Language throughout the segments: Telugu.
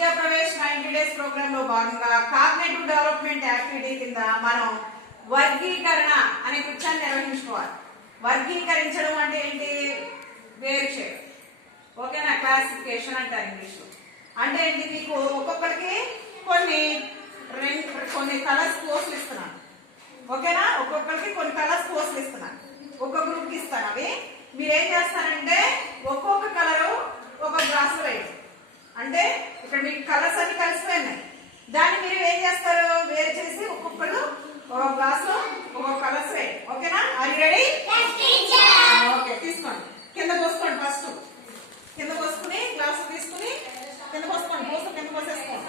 విద్యా ప్రవేశ్ 90 డేస్ ప్రోగ్రామ్ లో భాగంగా కాగ్నిటివ్ డెవలప్మెంట్ యాక్టివిటీ కింద మనం వర్గీకరణ అనే కృత్యాన్ని నిర్వహించుకోవాలి. వర్గీకరించడం అంటే ఏంటి? వేరు చేయడం. ఓకేనా? క్లాసిఫికేషన్ అంటారు ఇంగ్లీష్ లో. అంటే ఏంటి? మీకు ఒక్కొక్కరికి కొన్ని కలర్స్ కోర్సులు ఇస్తున్నాను. ఓకేనా? ఒక్కొక్కరికి కొన్ని కలర్స్ కోర్సులు ఇస్తున్నాను. ఒక్కొక్క గ్రూప్ కి ఇస్తాను. అవి మీరేం చేస్తారంటే ఒక్కొక్క కలరు ఒక గ్లాస్ లో వేయండి. అంటే ఇక్కడ మీకు కలర్స్ అన్ని కలిసిపోయినాయి. దాన్ని మీరు ఏం చేస్తారు? వేరు చేసి ఒక్కొక్కళ్ళు ఒక గ్లాస్ లో ఒక్కొక్క కలర్స్ వేయండి. ఓకేనా? Are you ready? ఓకే, తీసుకోండి. కింద పోసుకోండి. ఫస్ట్ కింద పోసుకుని గ్లాస్ తీసుకుని కింద పోసుకోండి. కింద పోసేసుకోండి.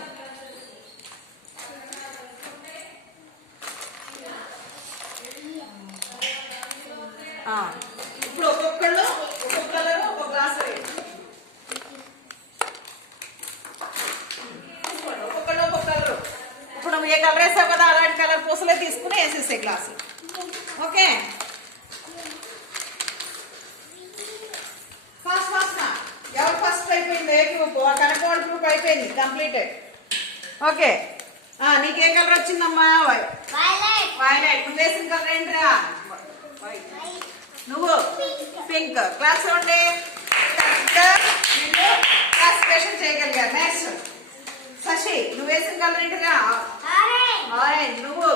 ఇప్పుడు ఒక్కొక్కళ్ళు ఒక్కొక్క కలర్ ఒక గ్లాస్ వేయండి. ఒక్కొక్కళ్ళు ఒక్కొక్క కలర్. ఇప్పుడు ఏ కలర్ వేసావు కదా అలాంటి కలర్ పూసలే తీసుకుని వేసేసే గ్లాసు. Okay, fast fast. ఎవరు ఫస్ట్ అయిపోయింది? ఏ గ్రూప్? కనకవాడ గ్రూప్ అయిపోయింది, కంప్లీటెడ్. ఓకే, నీకు ఏ కలర్ వచ్చిందమ్మా? వైలెట్. నువ్వు వేసిన కలర్ ఏంట్రా? నువ్వు పింక్. క్లాస్ ఉండి క్లాసిఫికేషన్ చేయగలిగారు. నెక్స్ట్ శశి, నువ్వు వేసిన కలర్ ఏంటిరా? ఆరెంజ్. నువ్వు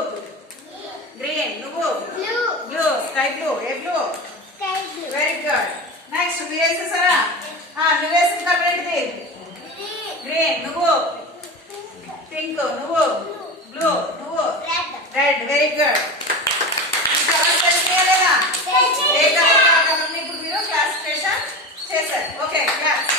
గ్రీన్. నువ్వు బ్లూ. Sky blue. ఏ బ్లూ? Very good. నెక్స్ట్ నువ్వు వేసేసారా? నువ్వు వేసిన కలర్ ఏంటిది? గ్రీన్. నువ్వు పింక్. నువ్వు బ్లూ. నువ్వు రెడ్. Very good. లేదా? ఏ కలర్ ఇప్పుడు మీరు క్లాసిఫికేషన్ చేశారు. Okay, class.